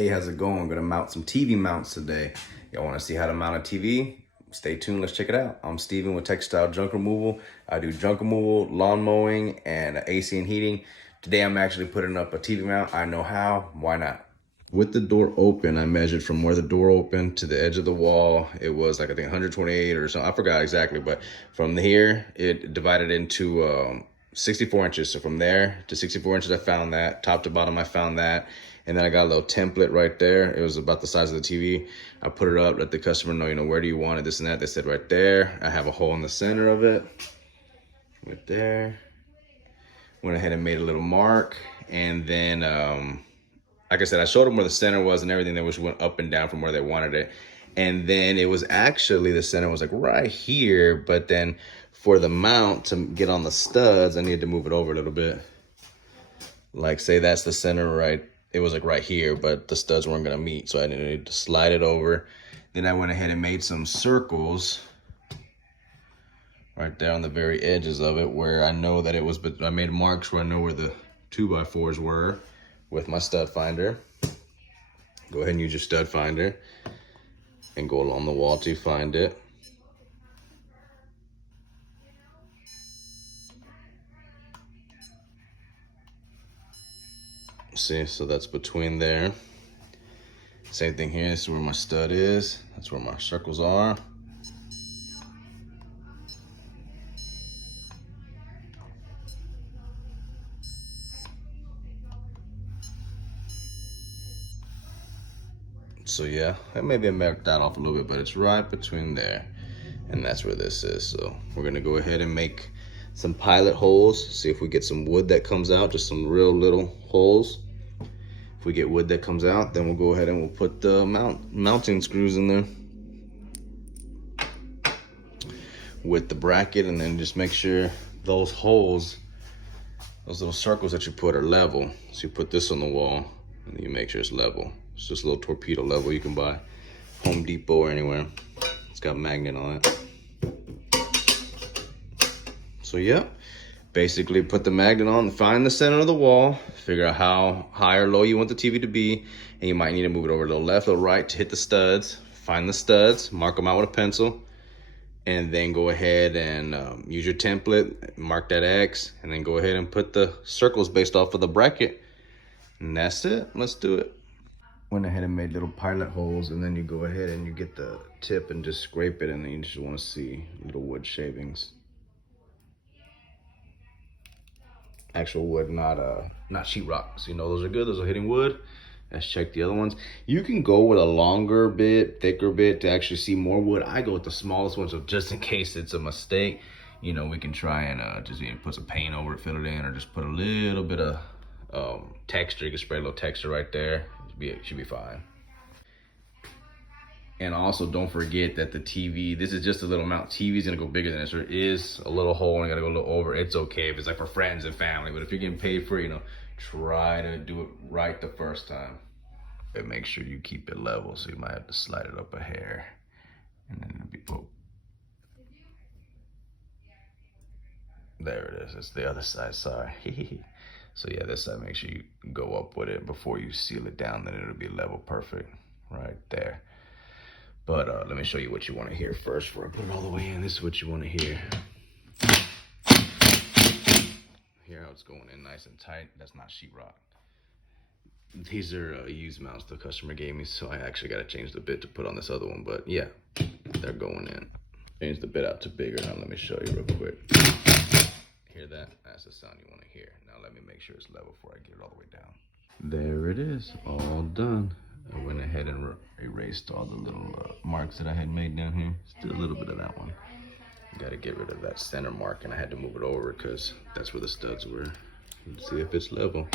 Hey, how's it going? I'm gonna mount some TV mounts today. Y'all wanna see how to mount a TV? Stay tuned, let's check it out. I'm Steven with Textile Junk Removal. I do junk removal, lawn mowing, and AC and heating. Today I'm actually putting up a TV mount. I know how, why not? With the door open, I measured from where the door opened to the edge of the wall. It was like, I think 128 or something, I forgot exactly, but from here, it divided into 64 inches. So from there to 64 inches, I found that. Top to bottom, I found that. And then I got a little template right there. It was about the size of the TV. I put it up, let the customer know, where do you want it, this and that. They said right there. I have a hole in the center of it, right there. Went ahead and made a little mark. And then, like I said, I showed them where the center was and everything. They just went up and down from where they wanted it. And then it was actually, the center was like right here, but then for the mount to get on the studs, I needed to move it over a little bit. Like say that's the center right, it was like right here, but the studs weren't gonna meet, so I needed to slide it over. Then I went ahead and made some circles right there on the very edges of it where I know that it was, but I made marks where I know where the 2x4s were with my stud finder. Go ahead and use your stud finder and go along the wall to find it. See, so that's between there. Same thing here, this is where my stud is. That's where my circles are. So yeah, maybe I marked that off a little bit, but it's right between there. And that's where this is. So we're gonna go ahead and make some pilot holes. See if we get some wood that comes out, just some real little holes. If we get wood that comes out, then we'll go ahead and we'll put the mounting screws in there with the bracket, and then just make sure those holes, those little circles that you put are level. So you put this on the wall and then you make sure it's level. It's just a little torpedo level you can buy Home Depot or anywhere. It's got a magnet on it. So yeah, basically put the magnet on, find the center of the wall, figure out how high or low you want the TV to be, and you might need to move it over a little left or right to hit the studs. Find the studs, mark them out with a pencil, and then go ahead and use your template, mark that X, and then go ahead and put the circles based off of the bracket. And that's it, let's do it. Went ahead and made little pilot holes, and then you go ahead and you get the tip and just scrape it, and then you just want to see little wood shavings. Actual wood, not sheetrock. So those are good, those are hitting wood. Let's check the other ones. You can go with a longer bit, thicker bit to actually see more wood. I go with the smallest one, so just in case it's a mistake, we can try and just put some paint over it, fill it in, or just put a little bit of texture. You can spray a little texture right there. It should be fine. And also don't forget that the TV, this is just a little mount. TV is gonna go bigger than this. There is a little hole and you gotta go a little over. It's okay if it's like for friends and family, but if you're getting paid for it, try to do it right the first time. And make sure you keep it level, so you might have to slide it up a hair and then it'll be poked. There it is, it's the other side, sorry. So yeah, this side, make sure you go up with it before you seal it down, then it'll be level perfect right there. But let me show you what you want to hear first before I put it all the way in. This is what you want to hear. Hear how it's going in nice and tight. That's not sheetrock. These are used mounts the customer gave me, so I actually got to change the bit to put on this other one. But yeah, they're going in. Change the bit out to bigger. Now let me show you real quick. Hear that? That's the sound you want to hear. Now let me make sure it's level before I get it all the way down. There it is, all done. I went ahead and erased all the little marks that I had made down here. Still a little bit of that one. Got to get rid of that center mark, and I had to move it over because that's where the studs were. Let's see if it's level.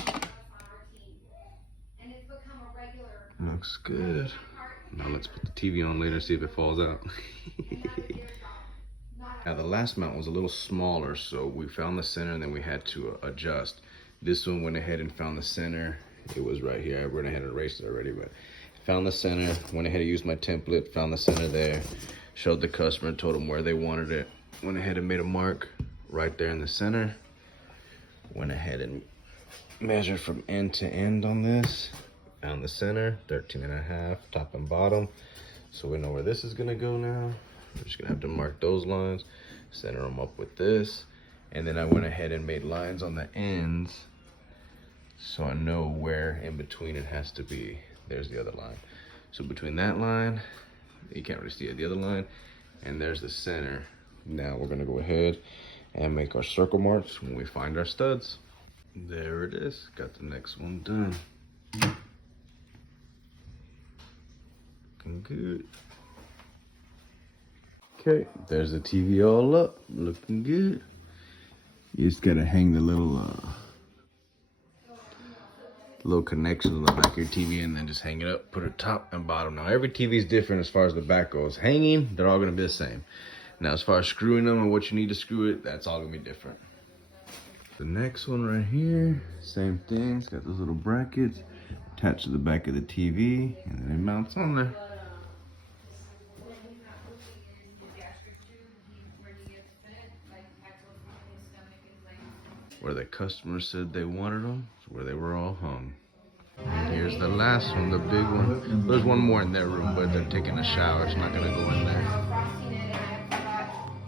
Looks good. Now let's put the TV on later, see if it falls out. Now the last mount was a little smaller, so we found the center and then we had to adjust. This one went ahead and found the center. It was right here. I went ahead and erased it already, but found the center, went ahead and used my template, found the center there, showed the customer, told them where they wanted it, went ahead and made a mark right there in the center, went ahead and measured from end to end on this, Down the center, 13.5, top and bottom. So we know where this is gonna go now. We're just gonna have to mark those lines, center them up with this. And then I went ahead and made lines on the ends so I know where in between it has to be. There's the other line. So between that line, you can't really see it, the other line, and there's the center. Now we're gonna go ahead and make our circle marks when we find our studs. There it is, got the next one done. Looking good. Okay, there's the TV all up, looking good. You just gotta hang the little connections on the back of your TV and then just hang it up, put it top and bottom. Now every TV is different as far as the back goes. Hanging, they're all gonna be the same. Now as far as screwing them and what you need to screw it, that's all gonna be different. The next one right here, same thing. It's got those little brackets attached to the back of the TV and then it mounts on there. Where the customer said they wanted them, is where they were all hung. And here's the last one, the big one. There's one more in their room, but they're taking a shower. It's not gonna go in there.